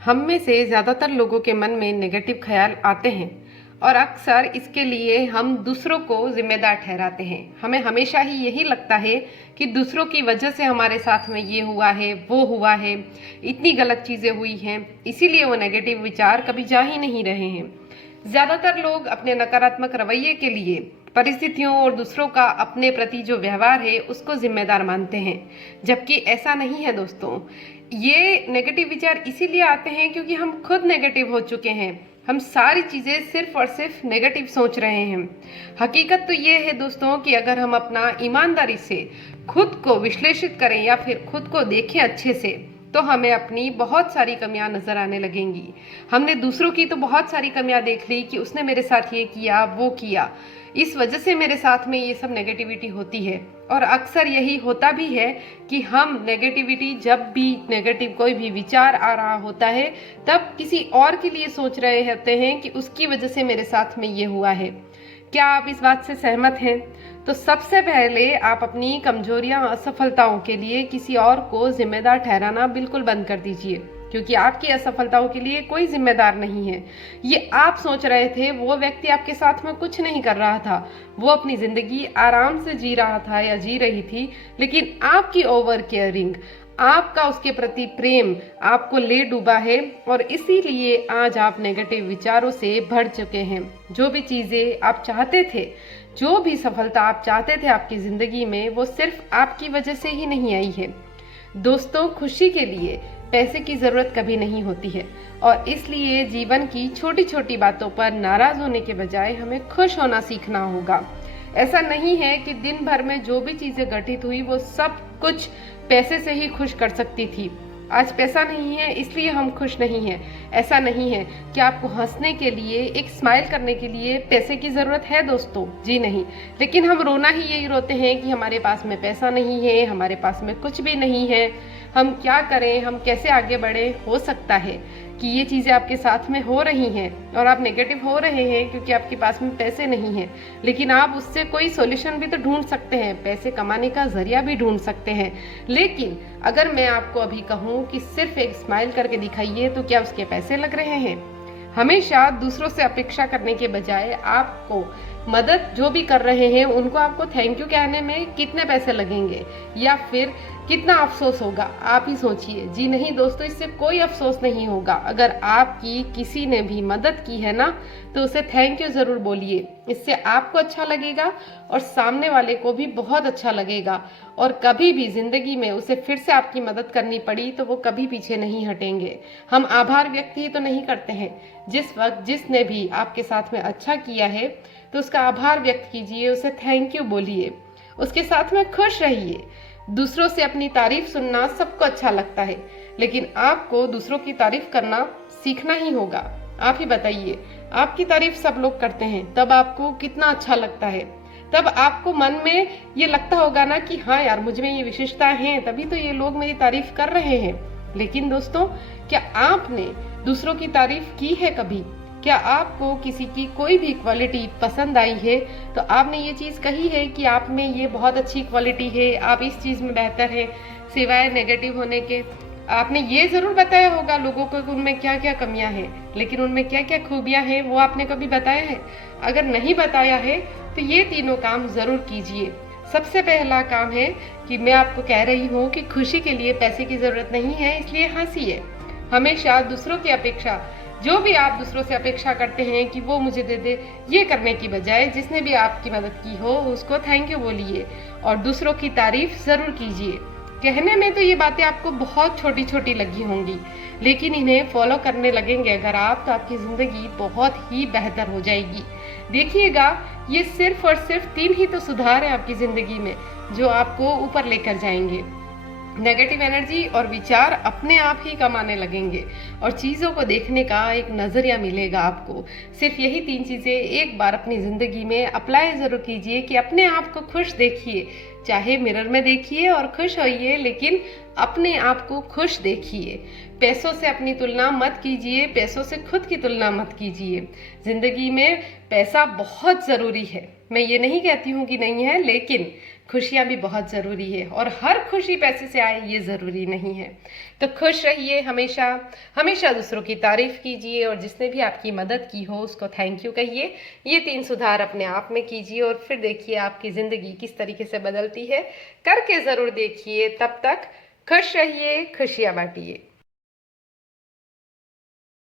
हम में से ज़्यादातर लोगों के मन में नेगेटिव ख्याल आते हैं और अक्सर इसके लिए हम दूसरों को जिम्मेदार ठहराते हैं। हमें हमेशा ही यही लगता है कि दूसरों की वजह से हमारे साथ में ये हुआ है, वो हुआ है, इतनी गलत चीज़ें हुई हैं, इसीलिए वो नेगेटिव विचार कभी जा ही नहीं रहे हैं। ज़्यादातर लोग अपने नकारात्मक रवैये के लिए परिस्थितियों और दूसरों का अपने प्रति जो व्यवहार है उसको जिम्मेदार मानते हैं, जबकि ऐसा नहीं है दोस्तों। ये नेगेटिव विचार इसीलिए आते हैं क्योंकि हम खुद नेगेटिव हो चुके हैं। हम सारी चीज़ें सिर्फ और सिर्फ नेगेटिव सोच रहे हैं। हकीकत तो ये है दोस्तों कि अगर हम अपना ईमानदारी से खुद को विश्लेषित करें या फिर खुद को देखें अच्छे से, तो हमें अपनी बहुत सारी कमियां नजर आने लगेंगी। हमने दूसरों की तो बहुत सारी कमियां देख ली कि उसने मेरे साथ ये किया, वो किया, इस वजह से मेरे साथ में ये सब नेगेटिविटी होती है। और अक्सर यही होता भी है कि हम नेगेटिविटी, जब भी नेगेटिव कोई भी विचार आ रहा होता है, तब किसी और के लिए सोच रहे होते हैं कि उसकी वजह से मेरे साथ में ये हुआ है। क्या आप इस बात से सहमत हैं? तो सबसे पहले आप अपनी कमजोरियां, असफलताओं के लिए किसी और को जिम्मेदार ठहराना बिल्कुल बंद कर दीजिए, क्योंकि आपकी असफलताओं के लिए कोई जिम्मेदार नहीं है। ये आप सोच रहे थे, वो व्यक्ति आपके साथ में कुछ नहीं कर रहा था, वो अपनी जिंदगी आराम से जी रहा था या जी रही थी, लेकिन आपकी ओवर केयरिंग, आपका उसके प्रति प्रेम आपको ले डूबा है और इसीलिए आज आप नेगेटिव विचारों से भर चुके हैं। जो भी चीज़ें आप चाहते थे, जो भी सफलता आप चाहते थे आपकी ज़िंदगी में, वो सिर्फ आपकी वजह से ही नहीं आई है। दोस्तों, खुशी के लिए पैसे की ज़रूरत कभी नहीं होती है और इसलिए जीवन की छोटी छोटी बातों पर नाराज़ होने के बजाय हमें खुश होना सीखना होगा। ऐसा नहीं है कि दिन भर में जो भी चीज़ें घटित हुई वो सब कुछ पैसे से ही खुश कर सकती थी। आज पैसा नहीं है इसलिए हम खुश नहीं हैं। ऐसा नहीं है कि आपको हंसने के लिए, एक स्माइल करने के लिए पैसे की ज़रूरत है दोस्तों, जी नहीं। लेकिन हम रोना ही यही रोते हैं कि हमारे पास में पैसा नहीं है, हमारे पास में कुछ भी नहीं है, हम क्या करें, हम कैसे आगे बढ़े। हो सकता है कि ये चीज़ें आपके साथ में हो रही हैं और आप नेगेटिव हो रहे हैं क्योंकि आपके पास में पैसे नहीं हैं, लेकिन आप उससे कोई सॉल्यूशन भी तो ढूंढ सकते हैं, पैसे कमाने का जरिया भी ढूंढ सकते हैं। लेकिन अगर मैं आपको अभी कहूँ कि सिर्फ एक स्माइल करके दिखाइए, तो क्या उसके पैसे लग रहे हैं? हमेशा दूसरों से अपेक्षा करने के बजाय आपको मदद जो भी कर रहे हैं उनको आपको थैंक यू कहने में कितने पैसे लगेंगे या फिर कितना अफसोस होगा, आप ही सोचिए। जी नहीं दोस्तों, इससे कोई अफसोस नहीं होगा। अगर आपकी किसी ने भी मदद की है ना, तो उसे थैंक यू ज़रूर बोलिए। इससे आपको अच्छा लगेगा और सामने वाले को भी बहुत अच्छा लगेगा और कभी भी ज़िंदगी में उसे फिर से आपकी मदद करनी पड़ी तो वो कभी पीछे नहीं हटेंगे। हम आभार व्यक्त ही तो नहीं करते हैं। जिस वक्त जिसने भी आपके साथ में अच्छा किया है तो उसका आभार व्यक्त कीजिए, उसे थैंक यू बोलिए, उसके साथ में खुश रहिए। दूसरों से अपनी तारीफ सुनना सबको अच्छा लगता है, लेकिन आपको दूसरों की तारीफ करना सीखना ही होगा। आप ही बताइए, आपकी तारीफ सब लोग करते हैं, तब आपको कितना अच्छा लगता है। तब आपको मन में ये लगता होगा ना कि हाँ यार, मुझ में ये विशेषताएं हैं, तभी तो ये लोग मेरी तारीफ कर रहे हैं। लेकिन दोस्तों, क्या आपने दूसरों की तारीफ की है कभी? क्या आपको किसी की कोई भी क्वालिटी पसंद आई है तो आपने ये चीज़ कही है कि आप में ये बहुत अच्छी क्वालिटी है, आप इस चीज़ में बेहतर है, सिवाय नेगेटिव होने के? आपने ये ज़रूर बताया होगा लोगों को कि उनमें क्या क्या कमियां हैं, लेकिन उनमें क्या क्या खूबियां हैं वो आपने कभी बताया है? अगर नहीं बताया है तो ये तीनों काम ज़रूर कीजिए। सबसे पहला काम है कि मैं आपको कह रही हूँ कि खुशी के लिए पैसे की ज़रूरत नहीं है, इसलिए हंसिए। हमेशा दूसरों की अपेक्षा, जो भी आप दूसरों से अपेक्षा करते हैं कि वो मुझे दे दे, ये करने की बजाय जिसने भी आपकी मदद की हो उसको थैंक यू बोलिए और दूसरों की तारीफ ज़रूर कीजिए। कहने में तो ये बातें आपको बहुत छोटी छोटी लगी होंगी, लेकिन इन्हें फॉलो करने लगेंगे अगर आप, तो आपकी ज़िंदगी बहुत ही बेहतर हो जाएगी। देखिएगा, ये सिर्फ और सिर्फ 3 ही तो सुधार है आपकी ज़िंदगी में जो आपको ऊपर लेकर जाएंगे। नेगेटिव एनर्जी और विचार अपने आप ही कम आने लगेंगे और चीज़ों को देखने का एक नज़रिया मिलेगा आपको। सिर्फ यही 3 चीज़ें एक बार अपनी ज़िंदगी में अप्लाई ज़रूर कीजिए कि अपने आप को खुश देखिए, चाहे मिरर में देखिए और खुश होइए, लेकिन अपने आप को खुश देखिए। पैसों से अपनी तुलना मत कीजिए, पैसों से खुद की तुलना मत कीजिए। ज़िंदगी में पैसा बहुत ज़रूरी है, मैं ये नहीं कहती हूँ कि नहीं है, लेकिन खुशियाँ भी बहुत ज़रूरी है और हर खुशी पैसे से आए ये ज़रूरी नहीं है। तो खुश रहिए हमेशा, हमेशा दूसरों की तारीफ़ कीजिए और जिसने भी आपकी मदद की हो उसको थैंक यू कहिए। ये 3 सुधार अपने आप में कीजिए और फिर देखिए आपकी ज़िंदगी किस तरीके से बदलती है। करके ज़रूर देखिए। तब तक खुश रहिए, खुशियाँ बाँटिए।